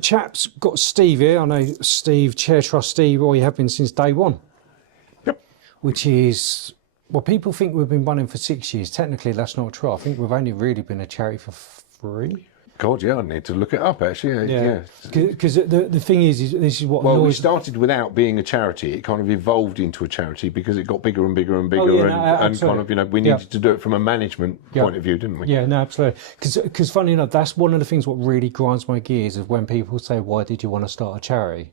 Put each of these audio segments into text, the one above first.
Chap's got Steve here. I know Steve, chair trustee, or you have been since day one. Yep. Which is, well, people think we've been running for 6 years. Technically, that's not true. I think we've only really been a charity for 3. God, yeah, I need to look it up, actually. Yeah. Because the thing is this is what Well, we annoys... started without being a charity. It kind of evolved into a charity because it got bigger and bigger and bigger, Oh, yeah, no, and absolutely. kind of, we needed to do it from a management point of view, didn't we? Yeah, no, absolutely. Because funny enough, that's one of the things what really grinds my gears is when people say, why did you want to start a charity?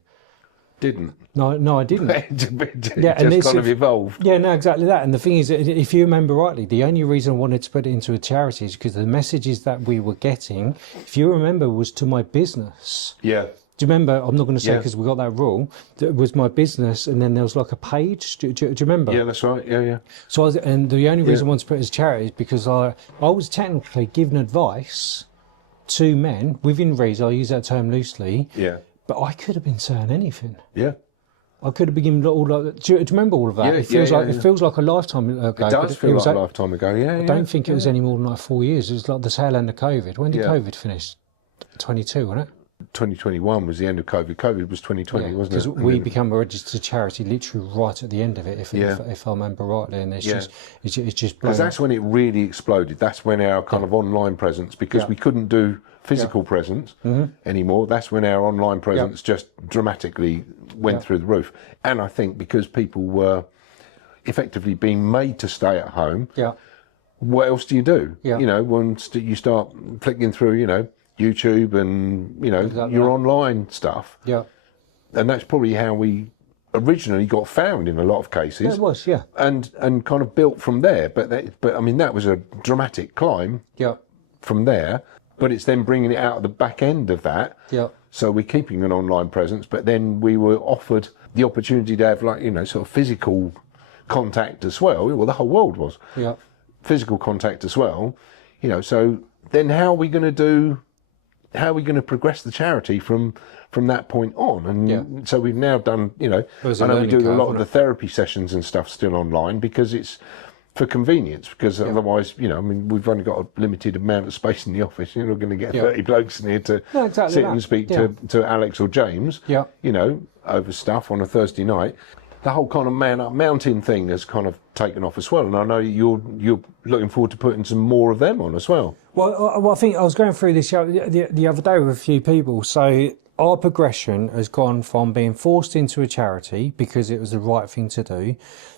Didn't. No, I didn't. It and just kind of evolved. Yeah, no, exactly that. And the thing is, if you remember rightly, the only reason I wanted to put it into a charity is because the messages that we were getting, if you remember, was to my business. Yeah. Do you remember? I'm not going to say because we got that rule. That was my business, and then there was like a page. Do you remember? Yeah, that's right. Yeah. So, and the only reason I wanted to put it as charity is because I was technically giving advice to men within reason. I use that term loosely. Yeah. But I could have been saying anything. Yeah. I could have been all like. Do you remember all of that? Yeah, it feels like a lifetime ago. It does feel like a lifetime ago. Yeah. I don't think it was any more than like 4 years. It was like the tail end of COVID. When did COVID finish? 22, wasn't it? 2021 was the end of COVID. COVID was 2020, wasn't it? Because we became a registered charity literally right at the end of it, if I remember rightly. And it's just because that's when it really exploded. That's when our kind of online presence, because we couldn't do physical presence anymore. That's when our online presence just dramatically went through the roof. And I think because people were effectively being made to stay at home. What else do you do? You know, once you start flicking through, YouTube and your online stuff. And that's probably how we originally got found in a lot of cases. Yeah, it was, and kind of built from there. But I mean that was a dramatic climb. From there, but it's then bringing it out of the back end of that. So we're keeping an online presence, but then we were offered the opportunity to have sort of physical contact as well. Well, the whole world was. Physical contact as well. So then how are we going to progress the charity from that point on? And so we've now done, I know we do a lot of the therapy sessions and stuff still online because it's for convenience, because otherwise, we've only got a limited amount of space in the office. You're not going to get 30 blokes in here to sit and speak to Alex or James, over stuff on a Thursday night. The whole kind of Man Up Mountain thing has kind of taken off as well, and I know you're looking forward to putting some more of them on as well. Well, I think I was going through this the other day with a few people. So our progression has gone from being forced into a charity because it was the right thing to do,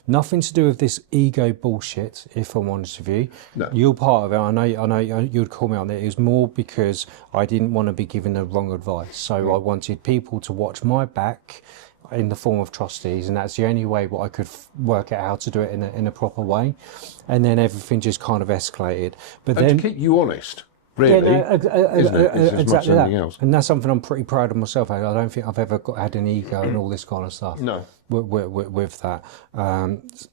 nothing to do with this ego bullshit, if I'm honest with you. No. You're part of it. I know you'd call me on it. It was more because I didn't want to be given the wrong advice. So I wanted people to watch my back in the form of trustees, and that's the only way what I could work out how to do it in a proper way. And then everything just kind of escalated. But and then to keep you honest, really, isn't it? It's as much as anything else. And that's something I'm pretty proud of myself. I don't think I've ever had an ego and all this kind of stuff. No. With that.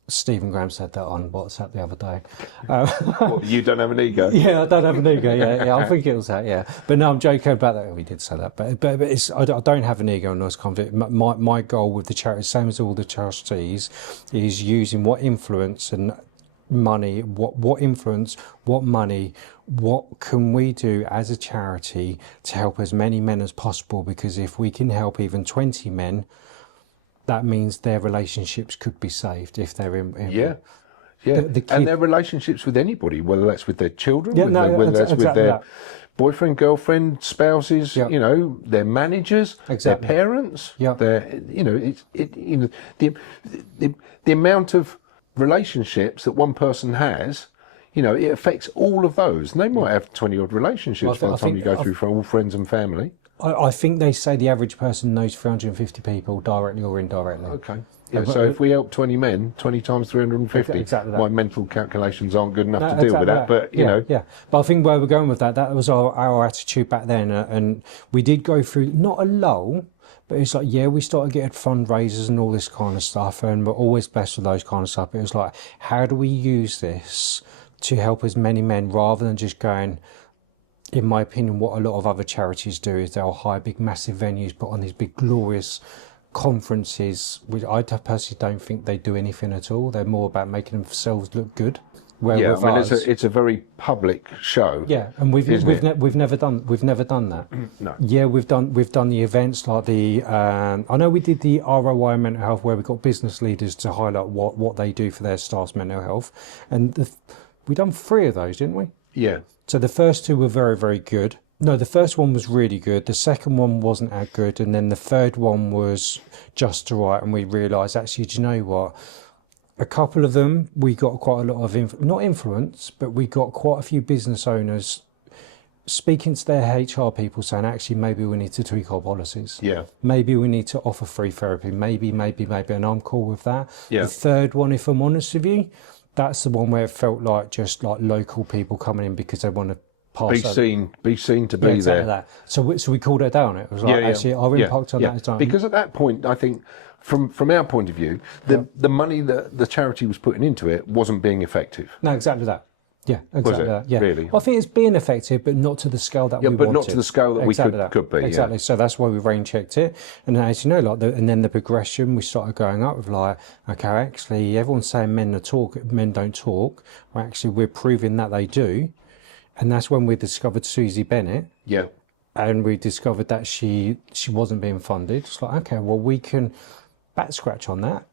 Stephen Graham said that on WhatsApp the other day. What, you don't have an ego? Yeah, I don't have an ego. Yeah, I think it was that. Yeah, but no, I'm joking about that. We did say that, but it's I don't have an ego in this conflict. My goal with the charity, same as all the trustees, is using what influence and money, what influence, what money, what can we do as a charity to help as many men as possible? Because if we can help even 20 men, that means their relationships could be saved if they're in and their relationships with anybody, whether that's with their children, whether that's with their boyfriend, girlfriend, spouses, their managers, their parents, their, the amount of relationships that one person has, it affects all of those. And they might have 20 odd relationships by the time you go through for all friends and family. I think they say the average person knows 350 people directly or indirectly. Okay. Yeah, so if we help 20 men, 20 times 350, exactly my mental calculations aren't good enough to deal with that, but, Yeah, but I think where we're going with that was our attitude back then, and we did go through, not a lull, but it's like, we started getting fundraisers and all this kind of stuff, and we're always blessed with those kind of stuff. It was like, how do we use this to help as many men, rather than just going... In my opinion, what a lot of other charities do is they'll hire big, massive venues, put on these big, glorious conferences, which I personally don't think they do anything at all. They're more about making themselves look good. Where yeah, with I mean, us, it's a very public show. yeah, and we've never done that. No. Yeah, we've done the events like the. I know we did the ROI mental health where we got business leaders to highlight what they do for their staff's mental health, and we done 3 of those, didn't we? Yeah. So the first 2 were very, very good. No, the first one was really good. The second one wasn't that good, and then the third one was just right. And we realised, actually, do you know what? A couple of them, we got quite a lot of not influence, but we got quite a few business owners speaking to their HR people, saying, actually, maybe we need to tweak our policies. Yeah. Maybe we need to offer free therapy. Maybe, and I'm cool with that. Yeah. The third one, if I'm honest with you, that's the one where it felt like just like local people coming in because they want to Be seen to be exactly there. that. So we called it down. It was like, actually, our impact on that is done. Because at that point, I think, from our point of view, the money that the charity was putting into it wasn't being effective. No, exactly that. Yeah, exactly that. Yeah, really? I think it's being effective, but not to the scale that we wanted. Yeah, but not to the scale that exactly we could be. Exactly. Yeah. So that's why we rain checked it. And as you know, like, and then the progression, we started going up with like, okay, actually, everyone's saying men don't talk. Well, actually, we're proving that they do. And that's when we discovered Susie Bennett. Yeah. And we discovered that she wasn't being funded. It's like, okay, well, we can back scratch on that.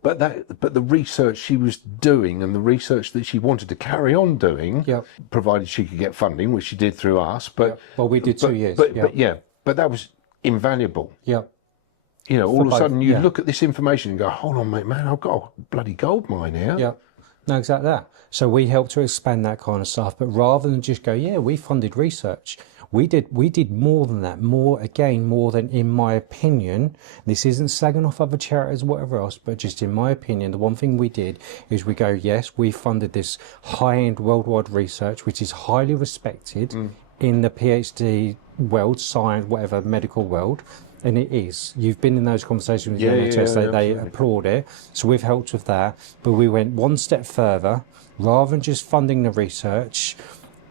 But the research she was doing and the research that she wanted to carry on doing, provided she could get funding, which she did through us. But well, we did 2 years. But that was invaluable. Yeah. You know, all of a sudden you look at this information and go, hold on, mate, man, I've got a bloody gold mine here. Yeah. No, exactly that. So we helped to expand that kind of stuff, but rather than just go, we funded research, we did more than that, more than, in my opinion, this isn't slagging off other charities or whatever else, but just in my opinion, the one thing we did is we go, yes, we funded this high-end worldwide research, which is highly respected in the PhD world, science, whatever, medical world. And it is. You've been in those conversations with the NHS, they applaud it. So we've helped with that. But we went one step further. Rather than just funding the research,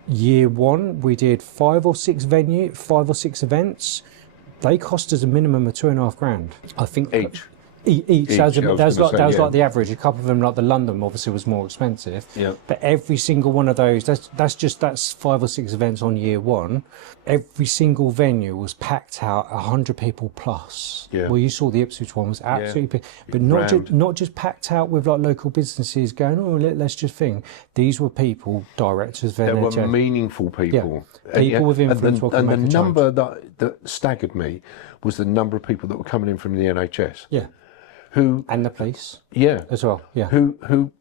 year 1, we did 5 or 6 events. They cost us a minimum of $2,500. I think Each. That was like the average. A couple of them, like the London, obviously was more expensive. Yeah. But every single one of those, that's 5 or 6 events on year 1. Every single venue was packed out, 100 people plus. Yeah. Well, you saw the Ipswich one was absolutely, but not just packed out with like local businesses going, let's just think. These were people, directors, there were meaningful people. Yeah. People with influence. And the number that staggered me was the number of people that were coming in from the NHS. Yeah. And the police, as well, who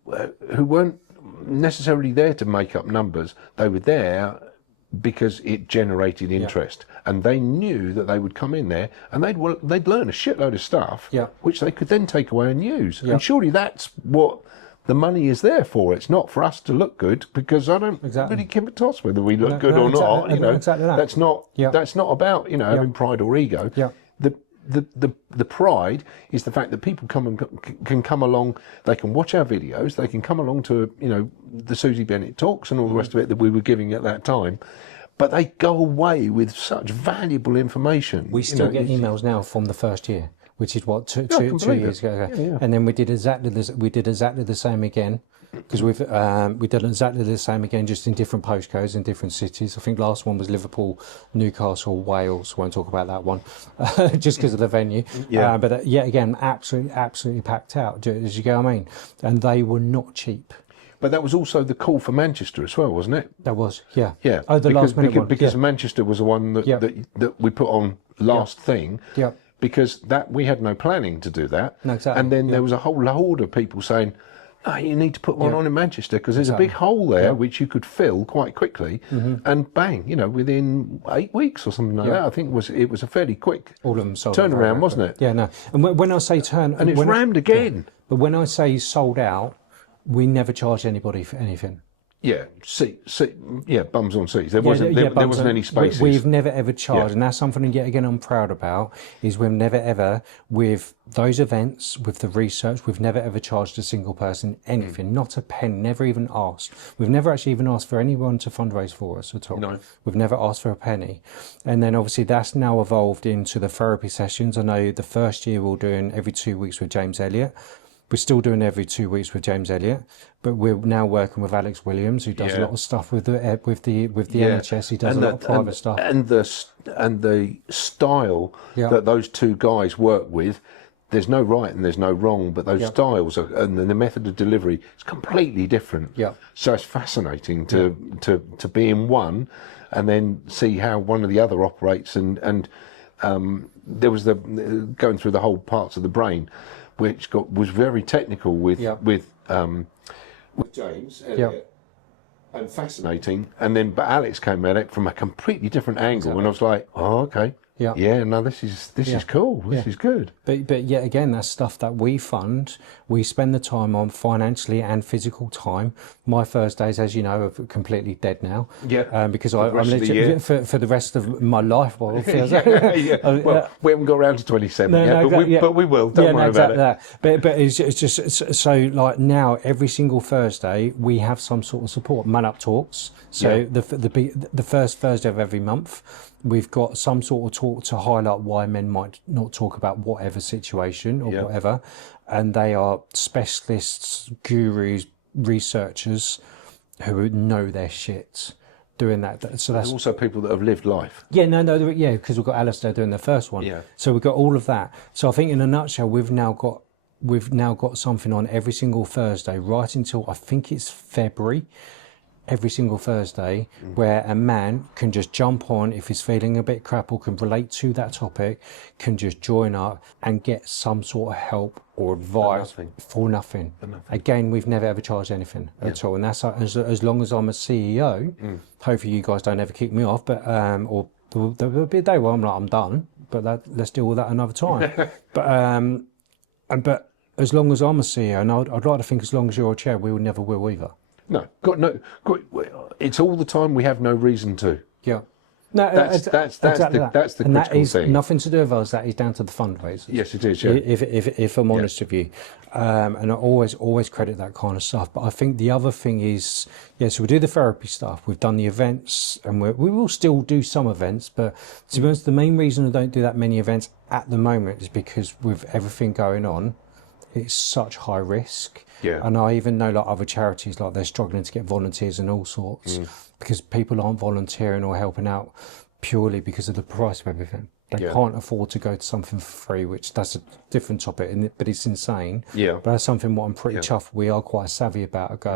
weren't necessarily there to make up numbers. They were there because it generated interest, and they knew that they would come in there and they'd learn a shitload of stuff, which they could then take away and use. And surely that's what the money is there for. It's not for us to look good, because I don't really give a toss whether we look good or not. You know, that's not about having pride or ego. The pride is the fact that people can come along, they can watch our videos, they can come along to the Susie Bennett talks and all the rest of it that we were giving at that time, but they go away with such valuable information. We still get emails now from the first year, which is what two years ago, and then we did exactly the same again. Because we've done exactly the same again, just in different postcodes in different cities. I think last one was Liverpool, Newcastle, Wales. Won't talk about that one, just because of the venue. But yet again, absolutely packed out. As you go, I mean, and they were not cheap. But that was also the call for Manchester as well, wasn't it? That was, yeah. Oh, the last minute one. Because Manchester was the one that we put on last thing. Yeah. Because we had no planning to do that. No, exactly. And then there was a whole load of people saying, you need to put one on in Manchester, because there's a big hole there which you could fill quite quickly, and bang, within 8 weeks or something like that. I think it was a fairly quick all of them sold turnaround, wasn't it? Yeah, no. And when I say and it's rammed again. But when I say sold out, we never charged anybody for anything. Bums on seats. There wasn't any spaces. We've never ever charged, and that's something yet again I'm proud about. Is we've never ever, with those events, with the research, we've never ever charged a single person anything, not a pen. Never even asked. We've never actually even asked for anyone to fundraise for us at all. No. We've never asked for a penny. And then obviously that's now evolved into the therapy sessions. I know the first year we were doing every 2 weeks with James Elliott. We're still doing every 2 weeks with James Elliott, but we're now working with Alex Williams, who does a lot of stuff with the NHS. He does a lot of private stuff. And the style that those two guys work with, there's no right and there's no wrong, but those styles and the method of delivery is completely different. Yeah. So it's fascinating to be in one and then see how one or the other operates. And there was going through the whole parts of the brain, which was very technical with James Elliott, and fascinating. And then, but Alex came at it from a completely different angle, and I was like, oh, okay. Yeah, no, this is cool. This is good. But yet again, that's stuff that we fund. We spend the time on financially and physical time. My Thursdays, as you know, are completely dead now. Yeah. Because I'm literally for the rest of my life. Well, it feels well, we haven't got around to 27 yet, but we will. Don't worry about it. That. But it's just so like now every single Thursday we have some sort of support. MANUP talks. So the first Thursday of every month, we've got some sort of talk to highlight why men might not talk about whatever situation or whatever. And they are specialists, gurus, researchers who know their shit doing that. So that's There's also people that have lived life. Because we've got Alistair doing the first one. Yeah. So we've got all of that. So I think in a nutshell, we've now got something on every single Thursday, right until I think it's February. Every single Thursday, where a man can just jump on if he's feeling a bit crap or can relate to that topic, can just join up and get some sort of help or advice for nothing. Again, we've never ever charged anything at all, and that's as long as I'm a CEO. Hopefully, you guys don't ever kick me off, but or there'll be a day where I'm like, I'm done, but let's deal with that another time. But as long as I'm a CEO, and I'd like to think as long as you're a chair, we will never will either. No, it's all the time. We have no reason to. Yeah. No, that's the and that is thing. Nothing to do with us. That is down to the fundraisers. Yes, it is. Yeah. If I'm honest with you, and I always credit that kind of stuff. But I think the other thing is, so we do the therapy stuff. We've done the events, and we will still do some events. But to be honest, the main reason I don't do that many events at the moment is because with everything going on, it's such high risk. Yeah. And I even know like other charities, like they're struggling to get volunteers and all sorts because people aren't volunteering or helping out purely because of the price of everything. They can't afford to go to something for free, which that's a different topic, but it's insane. Yeah. But that's something what I'm pretty chuffed. We are quite savvy about.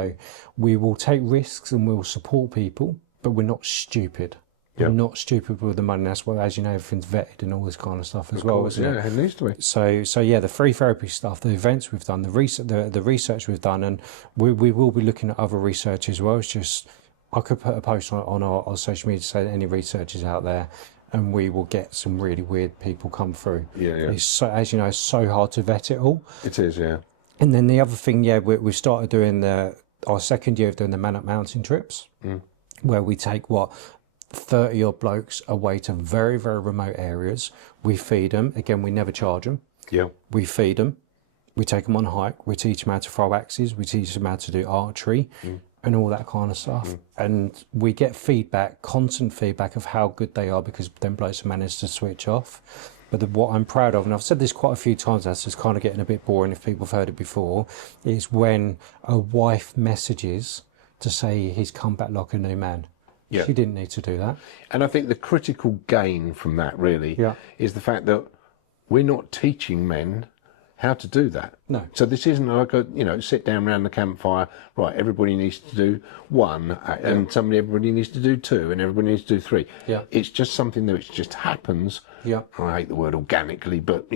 We will take risks and we'll support people, but we're not stupid. We're not stupid with the money. That's why, as you know, everything's vetted and all this kind of stuff as well, isn't it? It needs to be. So the free therapy stuff, the events we've done, the research we've done, and we will be looking at other research as well. It's just I could put a post on our social media to say that any research is out there, and we will get some really weird people come through. Yeah. It's so, as you know, it's so hard to vet it all. It is, yeah. And then the other thing, we started doing our second year of doing the MANUP mountain trips, where we take 30 odd blokes away to very, very remote areas. We feed them. Again, we never charge them. Yeah. We feed them. We take them on a hike. We teach them how to throw axes. We teach them how to do archery and all that kind of stuff. And we get feedback, constant feedback of how good they are because them blokes have managed to switch off. But what I'm proud of, and I've said this quite a few times, that's just kind of getting a bit boring if people have heard it before, is when a wife messages to say he's come back like a new man. Yeah. She didn't need to do that. And I think the critical gain from that really is the fact that we're not teaching men how to do that. No. So this isn't like sit down around the campfire, right, everybody needs to do one, and everybody needs to do two, and everybody needs to do three. Yeah. It's just something that just happens. Yeah. I hate the word organically, but,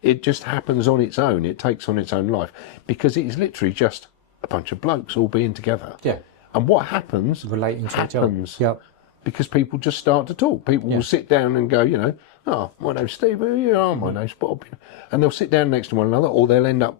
it just happens on its own. It takes on its own life because it is literally just a bunch of blokes all being together. Yeah. And what happens relating to each other. Yep. Because people just start to talk. People will sit down and go, oh, my name's Steve, who are you? Oh, my name's Bob. And they'll sit down next to one another, or they'll end up,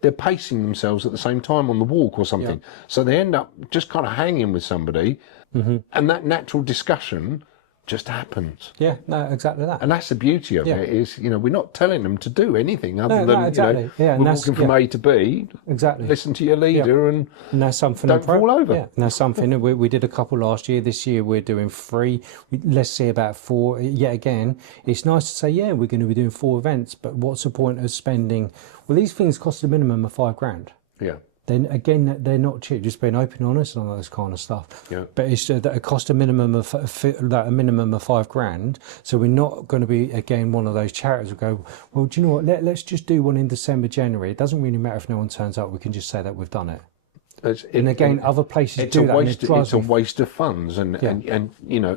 they're pacing themselves at the same time on the walk or something. So they end up just kind of hanging with somebody, and that natural discussion just happens. Yeah, no, exactly that. And that's the beauty of it is, you know, we're not telling them to do anything other than, exactly. you know, we're walking from A to B. Exactly. Listen to your leader and that's something don't fall over. Yeah, and that's something we did a couple last year. This year we're doing 3. Let's see about 4. Yet again, it's nice to say, yeah, we're going to be doing 4 events, but what's the point of spending? Well, these things cost a minimum of $5,000. Yeah. Then again, they're not cheap. Just being open and honest on this kind of stuff. Yeah. But it's that it cost a minimum of $5,000. So we're not going to be again one of those charities who go, well, do you know what? Let's just do one in December, January. It doesn't really matter if no one turns up. We can just say that we've done it. And again, other places do that. It's a waste of funds, and you know,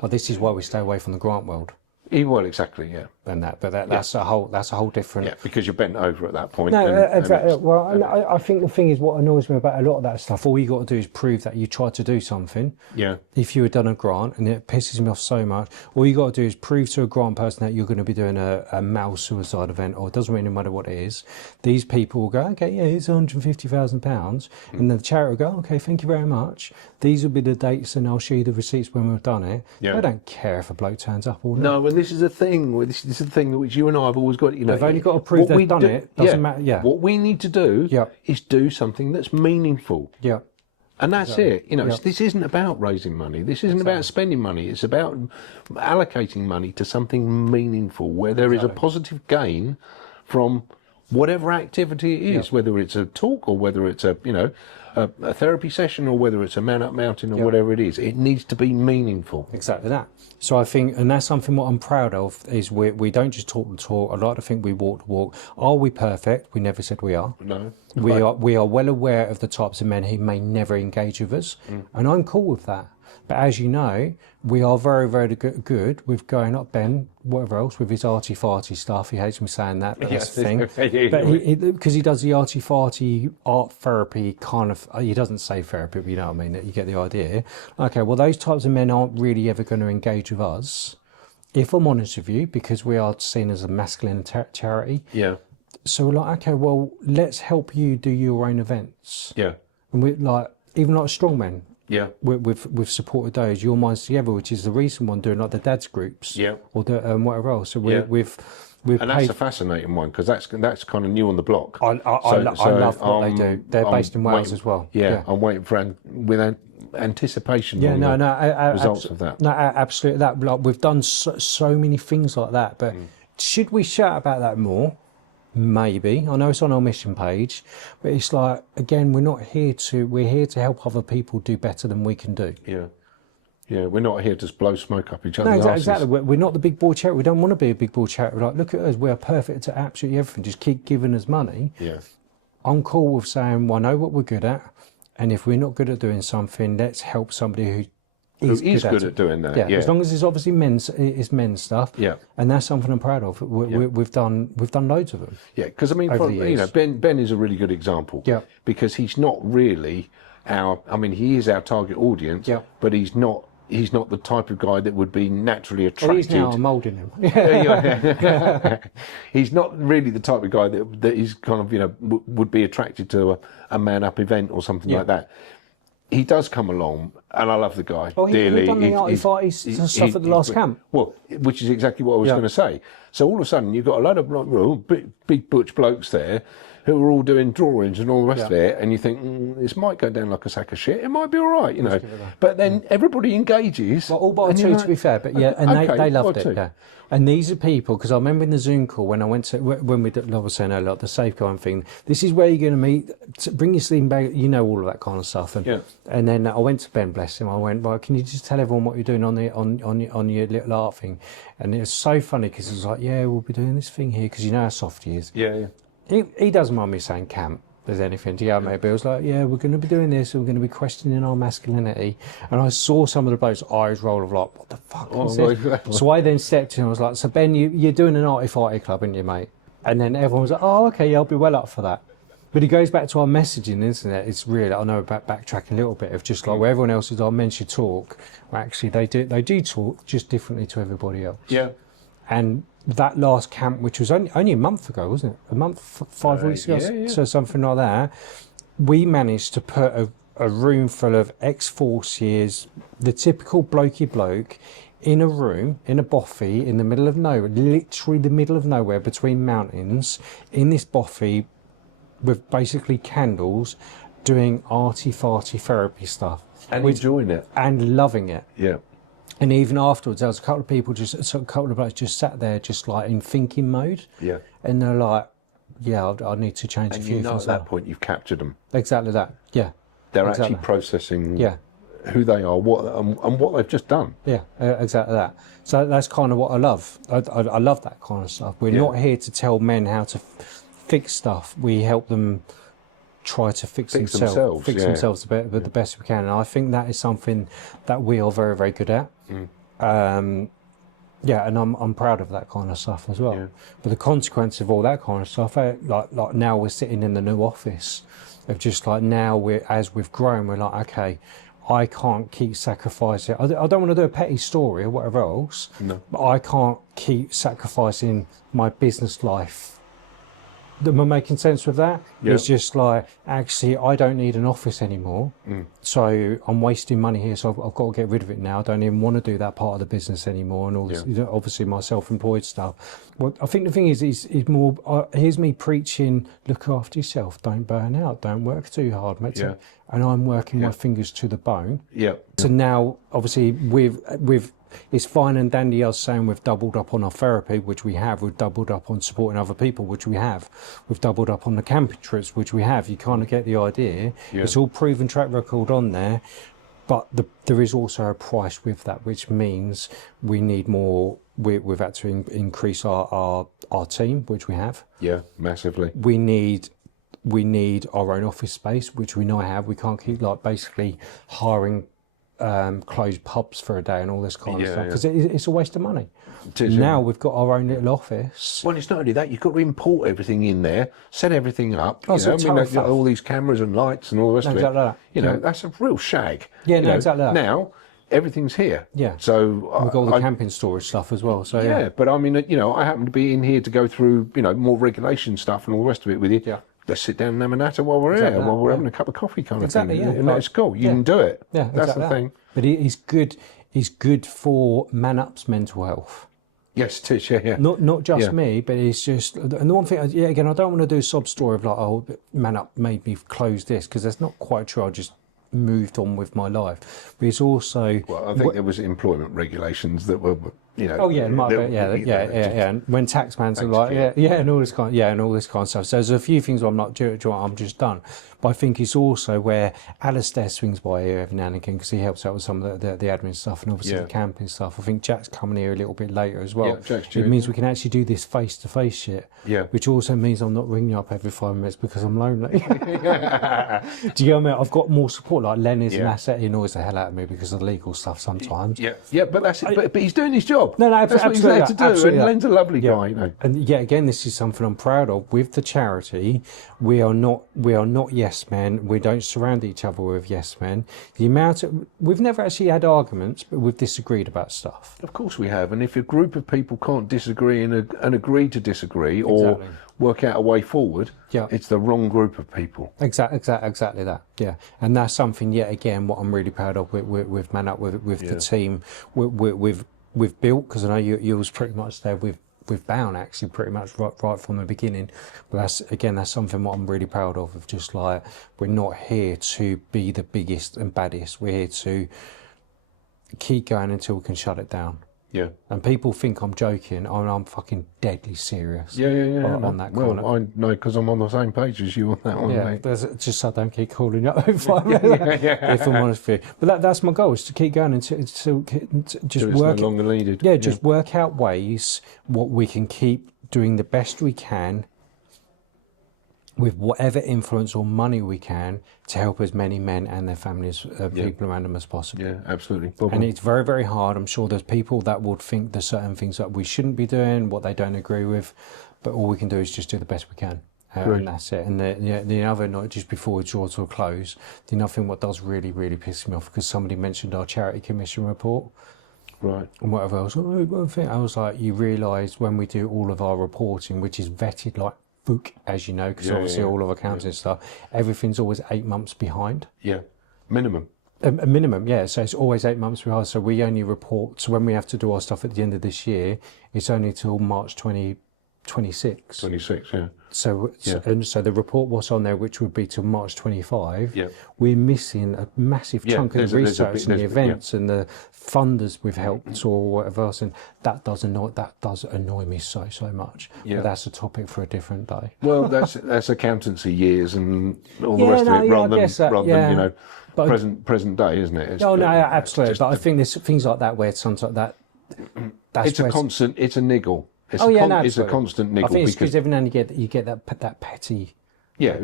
well, this is why we stay away from the grant world. Well, exactly, yeah. And that's a whole different. Yeah, because you're bent over at that point. No, exactly. Well, I think the thing is, what annoys me about a lot of that stuff, all you got to do is prove that you tried to do something. Yeah. If you had done a grant, and it pisses me off so much, all you got to do is prove to a grant person that you're going to be doing a male suicide event, or it doesn't really matter what it is. These people will go, okay, yeah, it's £150,000, and then the charity will go, okay, thank you very much. These will be the dates, and I'll show you the receipts when we've done it. Yeah. They don't care if a bloke turns up or not. No, and this is the thing. This is the thing which you and I have always got. You know, they've only got to prove they've done it. Doesn't matter. Yeah. What we need to do is do something that's meaningful. Yeah. And that's it. You know, this isn't about raising money. This isn't about spending money. It's about allocating money to something meaningful where there is a positive gain from whatever activity it is, whether it's a talk or whether it's a therapy session or whether it's a Man Up Mountain or whatever it is. It needs to be meaningful. Exactly that. So I think, and that's something what I'm proud of, is we don't just talk the talk. I like to think we walk the walk. Are we perfect? We never said we are. No. We are well aware of the types of men who may never engage with us, and I'm cool with that. But as you know, we are very, very good with going up Ben, whatever else, with his arty-farty stuff. He hates me saying that, but that's the thing. But because he does the arty-farty art therapy kind of, he doesn't say therapy, but you know what I mean, you get the idea. Okay, well, those types of men aren't really ever going to engage with us, if I'm honest with you, because we are seen as a masculine charity. Yeah. So we're like, okay, well, let's help you do your own events. Yeah. And we're like, even like strongmen. Yeah, we've supported those Your Minds Together, which is the recent one doing like the dads groups. Yeah, or the whatever else. So we've and that's a fascinating one because that's kind of new on the block. I love what they do. They're based in Wales as well. Yeah, I'm waiting for with anticipation. Yeah, results of that. No, absolutely. That we've done so many things like that, but should we shout about that more? Maybe. I know it's on our mission page, but it's like, again, we're here to help other people do better than we can do. Yeah. Yeah, we're not here to blow smoke up each other's asses. No, exactly. We're not the big boy charity. We don't want to be a big boy charity. We're like, look at us, we are perfect at absolutely everything. Just keep giving us money. Yeah. I'm cool with saying, well, I know what we're good at, and if we're not good at doing something, let's help somebody who is good at doing that. Yeah, as long as it's obviously men's stuff. Yeah, and that's something I'm proud of. We've done loads of them. Yeah, because I mean, Ben is a really good example. Yeah, because he's not really he is our target audience. Yeah, but he's not the type of guy that would be naturally attracted. Well, he's now moulding him. He's not really the type of guy that is kind of would be attracted to a Man Up event or something like that. He does come along, and I love the guy dearly. He's done the arty-farty stuff at the last camp. Well, which is exactly what I was going to say. So all of a sudden, you've got a load of big butch blokes there who are all doing drawings and all the rest of it, and you think, this might go down like a sack of shit. It might be all right, But then everybody engages. Well, all by two, to be fair, but yeah, and they loved it. Yeah. And these are people, because I remember in the Zoom call when we did, I was saying earlier, like the safeguarding thing, this is where you're going to meet, bring your sleeping bag, all of that kind of stuff. And then I went to Ben, bless him, I went, well, can you just tell everyone what you're doing on your little art thing? And it was so funny, because it was like, yeah, we'll be doing this thing here, because you know how soft he is. Yeah. He doesn't mind me saying camp. There's anything to go, maybe. I was like, yeah, we're going to be doing this, we're going to be questioning our masculinity. And I saw some of the blokes' eyes roll of like, what the fuck is this? So I then stepped in and I was like, so Ben, you're doing an arty-farty club, aren't you, mate? And then everyone was like, oh, okay, yeah, I'll be well up for that. But it goes back to our messaging, isn't it? It's really, I know about backtracking a little bit of just like where everyone else is, our men should talk. Well, actually, they do talk just differently to everybody else. Yeah. And that last camp, which was only a month ago, wasn't it? A month, 5 weeks ago, so something like that. We managed to put a room full of ex-forces, the typical blokey bloke, in a room, in a bothy, in the middle of nowhere, literally the middle of nowhere between mountains, in this bothy with basically candles, doing arty-farty therapy stuff. And enjoying it. And loving it. Yeah. And even afterwards, there was a couple of people, a couple of blokes just sat there, just like in thinking mode. Yeah. And they're like, yeah, I need to change a few things. At that point, you've captured them. Exactly that. Yeah. They're actually processing who they are, and what they've just done. Yeah, exactly that. So that's kind of what I love. I love that kind of stuff. We're not here to tell men how to fix stuff. We help them try to fix themselves the best we can. And I think that is something that we are very, very good at. And I'm proud of that kind of stuff as well. Yeah. But the consequence of all that kind of stuff, like now we're sitting in the new office, of just like now as we've grown, we're like, okay, I can't keep sacrificing. I don't want to do a petty story or whatever else. No. But I can't keep sacrificing my business life. Am I making sense with that? Yeah. It's just like, actually, I don't need an office anymore. So I'm wasting money here. So I've got to get rid of it now. I don't even want to do that part of the business anymore. And all this, obviously my self-employed stuff. Well, I think the thing is more, here's me preaching, look after yourself. Don't burn out. Don't work too hard, mate. Yeah. And I'm working my fingers to the bone. Yeah. So now, obviously, it's fine and dandy us saying we've doubled up on our therapy, which we have. We've doubled up on supporting other people, which we have. We've doubled up on the camping trips, which we have. You kind of get the idea. Yeah. It's all proven track record on there. But there is also a price with that, which means we need more. We've had to increase our team, which we have. Yeah, massively. We need our own office space, which we now have. We can't keep like basically hiring closed pubs for a day and all this kind of stuff because it's a waste of money. Now we've got our own little office. Well, it's not only that, you've got to import everything in there, set everything up. All these cameras and lights and all the rest of it. That's a real shag. Yeah, exactly that. Now everything's here. Yeah. So we've got all the camping storage stuff as well. So yeah. But I mean, I happen to be in here to go through, more regulation stuff and all the rest of it with you. Yeah. Let's sit down and have a natter while we're here, while we're having a cup of coffee kind of thing. Yeah. And that's cool. You can do it. Yeah, that's the thing. But it's good. It's good for MANUP's mental health. Yes, it is. Yeah. Not just me, but it's just. And the one thing, again, I don't want to do a sob story of like, oh, MANUP made me close this because that's not quite true. I just moved on with my life. But it's also. Well, I think there was employment regulations that were. Oh yeah, it might be, yeah. And when taxmans are like, and all this kind of stuff. So there's a few things where I'm not doing. I'm just done. But I think it's also where Alistair swings by here every now and again because he helps out with some of the admin stuff and obviously the camping stuff. I think Jack's coming here a little bit later as well. Yeah, it means we can actually do this face-to-face shit. Yeah. Which also means I'm not ringing you up every 5 minutes because I'm lonely. Do you know what I mean? I've got more support. Like Len is an asset. He annoys the hell out of me because of the legal stuff sometimes. Yeah, but that's it. But he's doing his job. No, that's what he's there to do. And Len's a lovely guy. And again, this is something I'm proud of. With the charity, we are not yes men. We don't surround each other with yes men. We've never actually had arguments, but we've disagreed about stuff. Of course we have. And if a group of people can't disagree and agree to disagree or work out a way forward, it's the wrong group of people. Exactly that. Yeah, and that's something yet again what I'm really proud of with MANUP, with the team we've built, because I know you was pretty much there with Bound actually pretty much right from the beginning. But that's something what I'm really proud of just like we're not here to be the biggest and baddest. We're here to keep going until we can shut it down. Yeah. And people think I'm joking. I'm fucking deadly serious. Yeah. On that kind of. I know because I'm on the same page as you on that one. Yeah, just so I don't keep calling you up if I'm honest with you. But that's my goal, is to keep going until just work. It's no longer needed. Yeah, just work out ways what we can keep doing the best we can with whatever influence or money we can to help as many men and their families, people around them as possible. Yeah, absolutely. And it's very, very hard. I'm sure there's people that would think there's certain things that we shouldn't be doing, what they don't agree with, but all we can do is just do the best we can. And that's it. And the other night, just before we draw to a close, the other thing what does really, really piss me off, because somebody mentioned our charity commission report. Right. And whatever else. I was like, you realise when we do all of our reporting, which is vetted like book, as you know, because obviously all of accounting stuff, everything's always 8 months behind. Yeah, minimum. A minimum, yeah. So it's always 8 months behind. So we only report. So when we have to do our stuff at the end of this year, it's only till March 2026. 26, yeah. So the report was on there, which would be till March 25. Yeah. We're missing a massive chunk of the research and the events and the funders we've helped or whatever else, and that does annoy me so much. Yeah. But that's a topic for a different day. Well, that's accountancy years and all the rest of it, rather than you know. But present day, isn't it? No, absolutely. But I think there's things like that where sometimes it's a constant. It's a niggle. It's a constant niggle. I think it's because every now and again you get that petty. Yeah,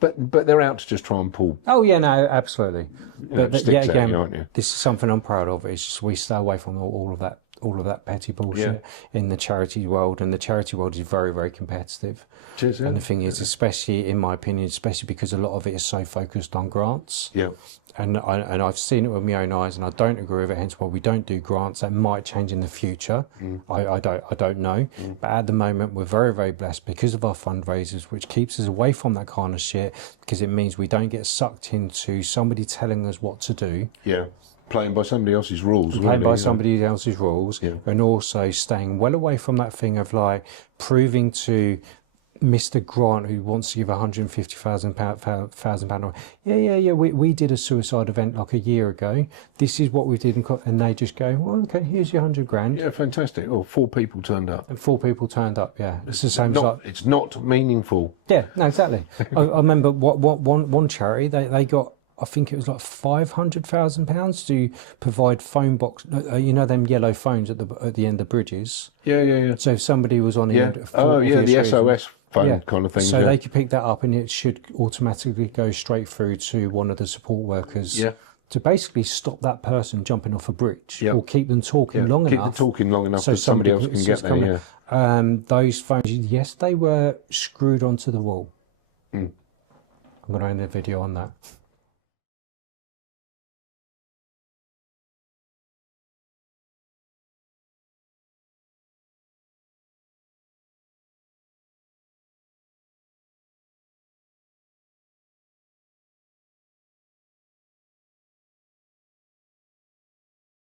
but they're out to just try and pull. Oh yeah, no, absolutely. But again, aren't you? This is something I'm proud of. It's just we stay away from all of that petty bullshit in the charity world, and the charity world is very, very competitive. Cheers, and the thing is, especially in my opinion, especially because a lot of it is so focused on grants. Yeah. And I've seen it with my own eyes, and I don't agree with it. Hence why we don't do grants. That might change in the future. I don't know. But at the moment, we're very, very blessed because of our fundraisers, which keeps us away from that kind of shit. Because it means we don't get sucked into somebody telling us what to do. Yeah. Playing by somebody else's rules. Playing by somebody else's rules, and also staying well away from that thing of like proving to Mr. Grant, who wants to give £150,000 yeah, we did a suicide event like a year ago. This is what we did, and they just go, well, okay, here's your £100,000. Yeah, fantastic. Oh, 4 people turned up. And 4 people turned up. Yeah, it's the same. It's not meaningful. Yeah, no, exactly. I remember one charity they got. I think it was like £500,000 to provide phone box. You know them yellow phones at the end of bridges. Yeah. So if somebody was on the end, the SOS phone kind of thing. So they could pick that up, and it should automatically go straight through to one of the support workers. Yeah. To basically stop that person jumping off a bridge, or keep them talking long enough. Keep them talking long enough so somebody else can get there. Those phones, yes, they were screwed onto the wall. I'm going to end the video on that.